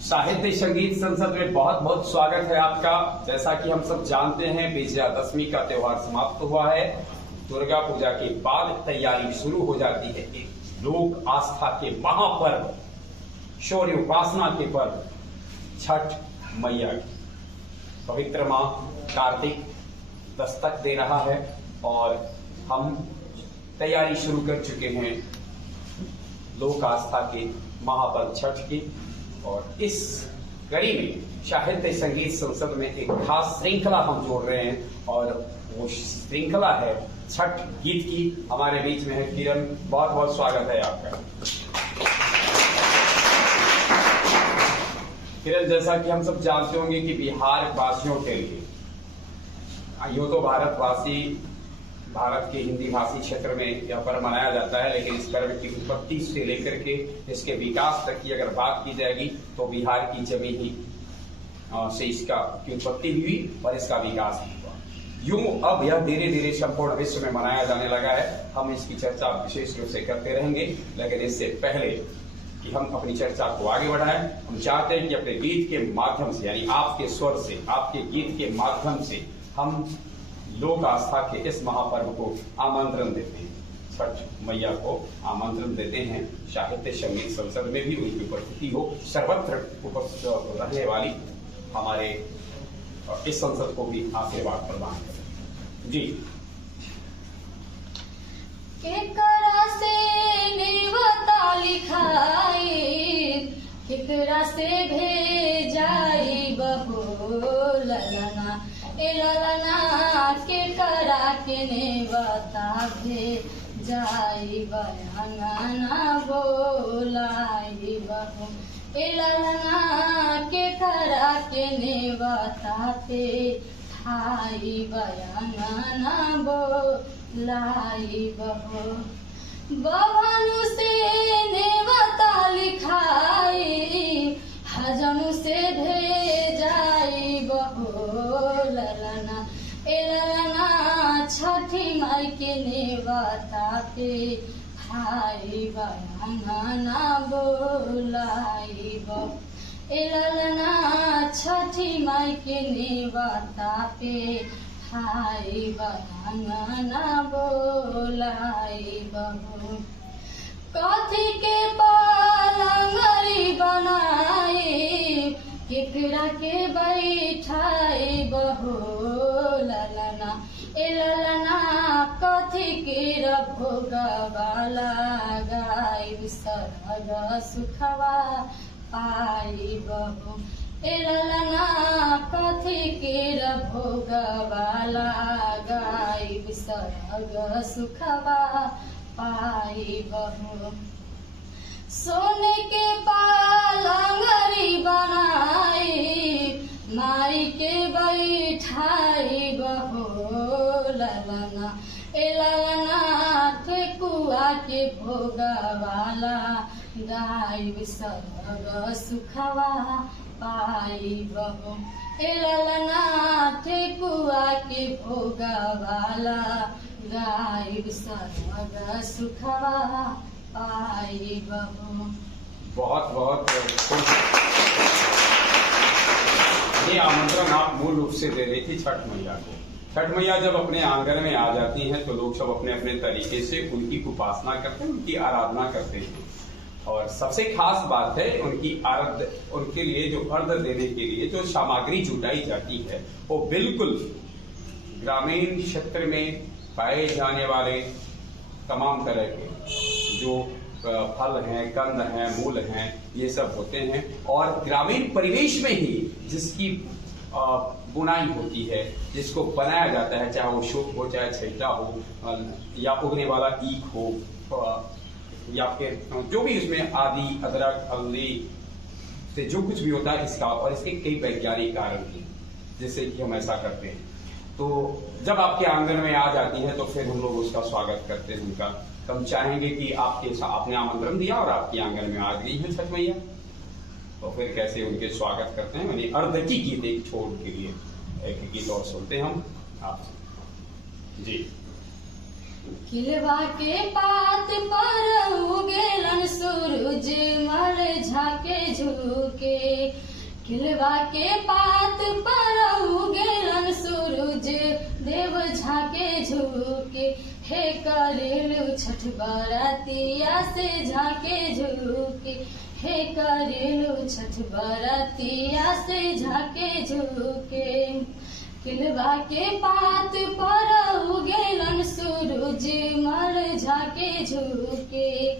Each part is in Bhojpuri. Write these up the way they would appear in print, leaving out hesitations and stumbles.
साहित्य संगीत संसद में बहुत बहुत स्वागत है आपका। जैसा कि हम सब जानते हैं, विजयादशमी का त्योहार समाप्त हुआ है। दुर्गा पूजा के बाद तैयारी शुरू हो जाती है एक लोक आस्था के महापर्व, शौर्य उपासना के पर्व छठ मैया की। पवित्र मां कार्तिक दस्तक दे रहा है और हम तैयारी शुरू कर चुके हैं लोक आस्था के महापर्व छठ की। और इस कड़ी में साहित्य संगीत संसद में एक खास श्रृंखला हम जोड़ रहे हैं और वो श्रृंखला है छठ गीत की। हमारे बीच में है किरण, बहुत बहुत स्वागत है आपका। किरण, जैसा कि हम सब जानते होंगे कि बिहार वासियों के लिए यूं तो भारत के हिंदी भाषी क्षेत्र में यह पर्व मनाया जाता है, लेकिन इस पर्व की उत्पत्ति से लेकर के इसके विकास तक की अगर बात की जाएगी तो बिहार की जमीन ही से इसका की उत्पत्ति हुई और इसका विकास भी हुआ। यूं अब यह धीरे धीरे संपूर्ण विश्व में मनाया जाने लगा है। हम इसकी चर्चा विशेष रूप से करते रहेंगे, लेकिन इससे पहले कि हम अपनी चर्चा को आगे बढ़ाएं, हम चाहते हैं कि अपने गीत के माध्यम से, यानी आपके स्वर से, आपके गीत के माध्यम से हम लोक आस्था के इस महापर्व को आमंत्रण देते हैं। छठ मैया को आमंत्रण देते हैं। साहित्य संगीत संसद में भी उनकी उपस्थिति हो, सर्वत्र उपस्थित रहने वाली हमारे इस संसद को भी आशीर्वाद प्रदान करें। जी। केकरा से नेवता लिखाई, केकरा से भेजाई बहो ललना, ए ललना केकरा के नेवता भेजाई बहंगना बोलाई बहो, ए ललना केकरा के नेवता पे ठाई बहंगना बोलाई बहो। बभनु से नेवता लिखाई, हजनु से भेजाई बहो ललना, ए ललना छठी माई के नेवता पे ठाई बहंगना बोलाई बहो, ए ललना छठी माई के नेवता पे ठाई बहंगना बोलाई बहो। कथी के पलंगरी बनाई, केकरा के बैठाई बहो ललना, ए ललना कथी के भोगवाला गाई सरग सुखवा पाई बहो, ए ललना कथी के भोगवाला गाई सरग सुखवा पाई बहो। सोने के पलंगरी बनाई, माई के बैठाई बहो ललना, ए ललना ठेकुआ के भोगवाला गाई सरग सुखवा पाई बहो, ए ललना ठेकुआ के भोगवाला गाई सरग सुखवा पाई बहो। बहुत बहुत ये आमंत्रण आप मूल रूप से दे रही थी छठ मैया को। छठ मैया जब अपने आंगन में आ जाती हैं तो लोग सब अपने अपने तरीके से उनकी उपासना करते हैं, उनकी आराधना करते हैं। और सबसे खास बात है उनके लिए जो अर्घ देने के लिए जो सामग्री जुटाई जाती है वो बिल्कुल ग्रामीण क्षेत्र में पाए जाने वाले तमाम तरह के जो फल हैं, कंद हैं, मूल हैं, ये सब होते हैं। और ग्रामीण परिवेश में ही जिसकी बुनाई होती है, जिसको बनाया जाता है, चाहे वो शोक हो, चाहे छैटा हो, या उगने वाला ईख हो, या फिर जो भी उसमें आदि, अदरक, हल्दी से जो कुछ भी होता है इसका, और इसके कई वैज्ञानिक कारण हैं जिससे कि हम ऐसा करते हैं। तो जब आपके आंगन में आ जाती है तो फिर हम लोग उसका स्वागत करते हैं उनका। तो हम चाहेंगे कि आपने आमंत्रण दिया और आपके आंगन में आ गई है छठ मैया, तो फिर कैसे उनके स्वागत करते हैं। यानी अर्ध की गीत एक छोड़ के लिए एक गीत और सुनते हैं हम आपसे। जी। किलवा के पात पर उगेलन सूरज मल झाके झुके। किलवा के पात पर उगेलन सूरज देव झाके झुके। हे करेलु छठ बरतिया से झाके झुके। हे करेलु छठ बरतिया से झाके झुके। किलवा के पात पर उगेलन सूरज मल झाके झुके।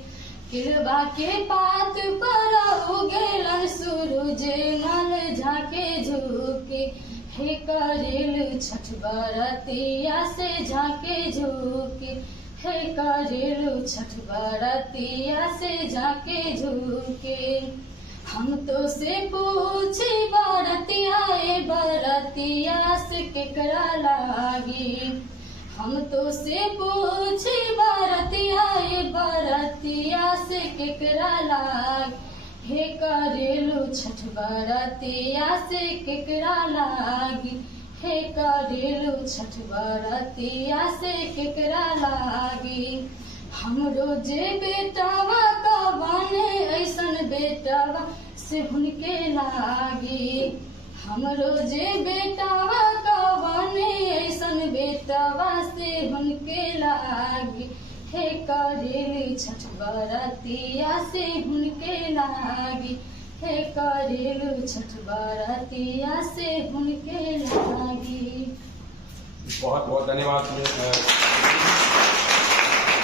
किलवा के पात पर उगेलन सूरज मल झाके झुके। हे करेलु छठ बरतिया से झाके झुके। हे करेलु छठ बरतिया से झाके झुके। हम तो से पूछी बरतिया ए बरतिया से केकरा लागी। हम तो से पूछी बरतिया ए बरतिया से केकरा लागी। हे करेलु छठ बरतिया से केकरा लागी। हे करेलु छठ बरतिया से केकरा लागी। हमरो जे बेटावा का बने ऐसन बेटावा से हुनके लागी। हमरो जे बेटावा का बने ऐसन बेटावा से हुनके लागी। हे करेलु छठ बरतिया से हुनके लागी। हे करेलु छठ बरतिया से हुनके लागी। बहुत बहुत धन्यवाद।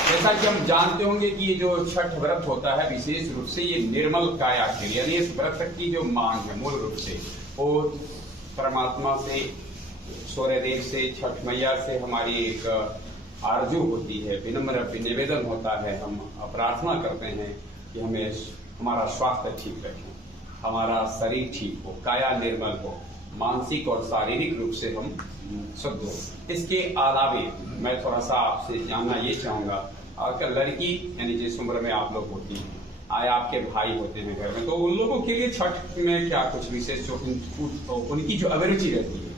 जैसा कि हम जानते होंगे कि ये जो छठ व्रत होता है विशेष रूप से ये निर्मल काया के लिए, यानी इस व्रत की जो मांग है मूल रूप से वो परमात्मा से, सूर्यदेव से, छठ मैया से हमारी एक आरजू होती है, विनम्र निवेदन होता है। हम प्रार्थना करते हैं कि हमें हमारा स्वास्थ्य ठीक रखें, हमारा शरीर ठीक हो, काया निर्मल हो, मानसिक और शारीरिक रूप से हम शुद्ध हो। इसके अलावे मैं थोड़ा सा आपसे जानना ये चाहूंगा, अगर लड़की यानी जिस उम्र में आप लोग होती हैं, आए आपके भाई होते हैं घर में, तो उन लोगों के लिए छठ में क्या कुछ विशेष जो उनकी जो अभिरुचि रहती है,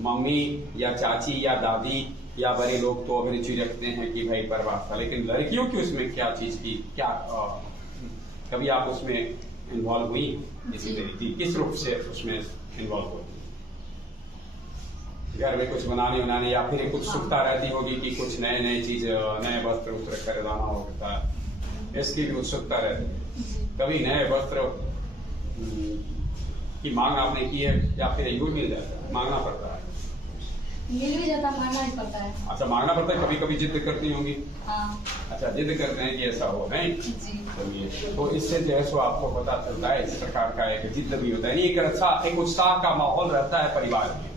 मम्मी या चाची या दादी या बड़े लोग तो अभिरुचि रखते हैं कि भाई परवाह था, लेकिन लड़कियों की उसमें क्या चीज की क्या कभी आप उसमें इन्वॉल्व हुई इसी तरीके, किस रूप से उसमें इन्वॉल्व होती? घर में कुछ बनाने या फिर एक उत्सुकता रहती होगी कि कुछ नए चीज, नए वस्त्र खरीदाना होता है, इसकी भी उत्सुकता रहती है। कभी नए वस्त्र की मांग आपने की है या फिर यूं मिल जाता है, मांगना पड़ता है? मिल भी जाता, मांगना ही पड़ता है। अच्छा, मांगना पड़ता है। कभी कभी जिद करती होंगी? हाँ। अच्छा, जिद करते हैं कि ऐसा हो, नहीं? चलिए, तो इससे जो है सो आपको पता चलता है इस प्रकार का एक जिद भी होता है, एक अच्छा एक उत्साह का माहौल रहता है परिवार में।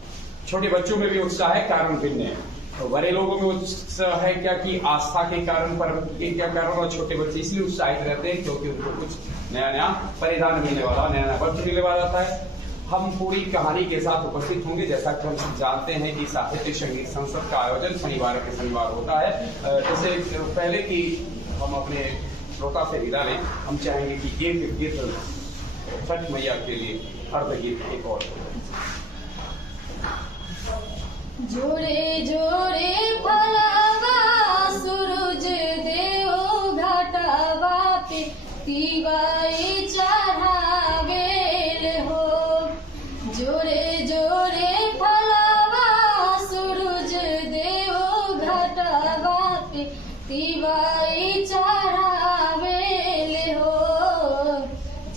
छोटे बच्चों में भी उत्साह है, कारण भिन्न है। तो बड़े लोगों में उत्साह है क्या कि आस्था के कारण, पर के क्या कारण, और छोटे बच्चे इसलिए उत्साहित रहते हैं क्योंकि उनको कुछ नया परिधान मिलने वाला, नया वस्त्र मिलने वाला था। हम पूरी कहानी के साथ उपस्थित होंगे। जैसा कि हम जानते हैं कि साहित्य संगीत संसद का आयोजन शनिवार के शनिवार होता है। जैसे पहले कि हम अपने श्रोता से विदा लें, हम चाहेंगे कि एक गीत छठ मैया के लिए अर्ध गीत एक और। जोड़े जोड़े फलवा सूरज देव घाटवा पे तिवाई चढ़ावेल हो। जोड़े जोड़े फलवा सूरज देव घाटवा पे तिवाई चढ़ावेल हो।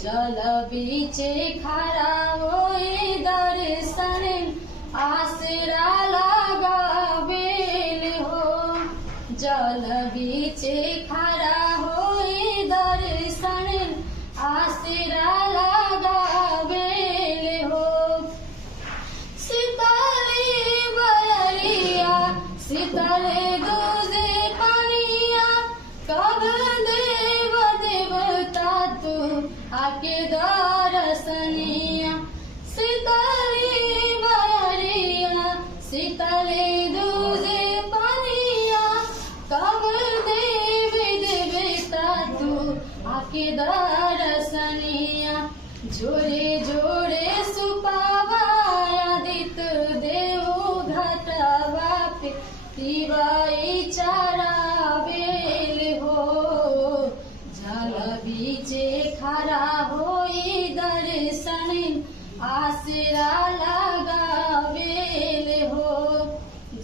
जल बीचे खड़ा होए दर्शन आसरा लगावेल हो। जल बीचे खड़ा होए दर्शन आसरा लगावेल हो। सितारे बयरिया सितारे दूजे पानिया, कब देव देवता तू आके दर्शनिया। सितारे सितारे दूजे पानिया, कब देव देवता तू आके दर्शनिया। जोड़े जोड़े सुपावा आदित्य देव घाटवा पे तिवाई चढ़ा आसरा लगावेल हो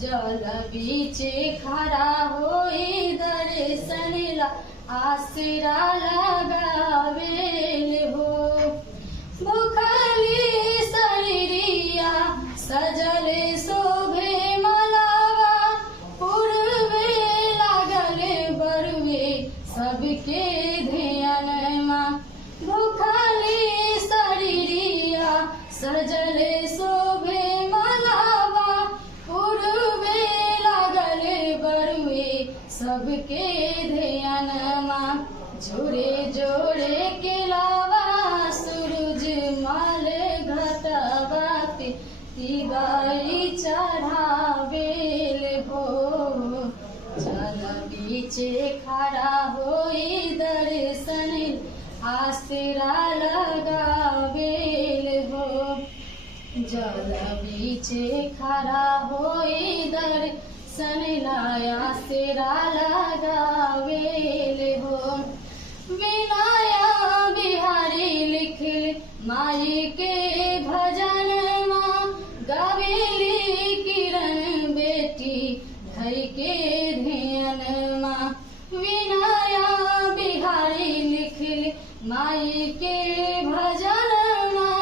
जल बीचे खड़ा होई दर्शन ला आसरा लगावेल हो भूखली शरीरिया सजल शोभे मलावा पूर्वे लागल बरुए सबके ध्यान माँ भूखली शरीरिया सजल शोभे मलावा पूर्वे लागल बरुए सबके ध्यान माँ जोड़े जोड़े के लावा सूरज माल घटवाते तिवारी चढ़ावेल हो जल बीचे खड़ा होई दर्शन आसरा लगावेल हो जल बीचे खड़ा होई दर्शन आसरा लगावेल हो विनया बिहारी लिख माई के भजन माँ गावेली किरण बेटी धई के ध्यान माँ विनया बिहारी लिख माई के भजन माँ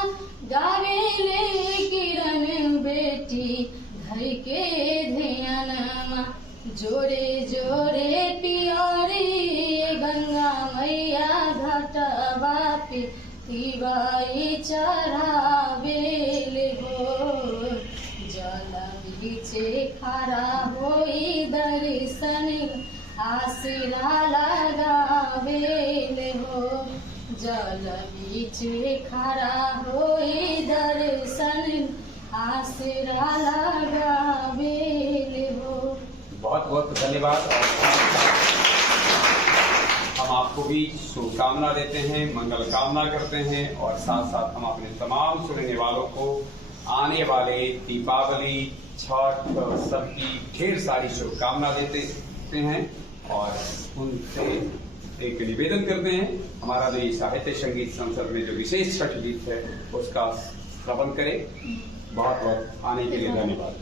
गावेली किरण बेटी धई के ध्यान माँ जोड़े जोड़े पियारी गंगा मैया घटवा पे तिवारी चढ़ावेल हो जल बीचे खड़ा होई दर्शन आसरा लगावेल हो जल बीचे खड़ा होई दर्शन आसरा लगावेल हो। बहुत बहुत धन्यवाद। और हम आपको भी शुभकामना देते हैं, मंगल कामना करते हैं और साथ साथ हम अपने तमाम सुनने वालों को आने वाले दीपावली छठ सबकी ढेर सारी शुभकामना देते हैं और उनसे एक निवेदन करते हैं हमारा जो ये साहित्य संगीत संसद में जो विशेष छठ गीत है उसका श्रवण करें। बहुत बहुत आने के लिए धन्यवाद।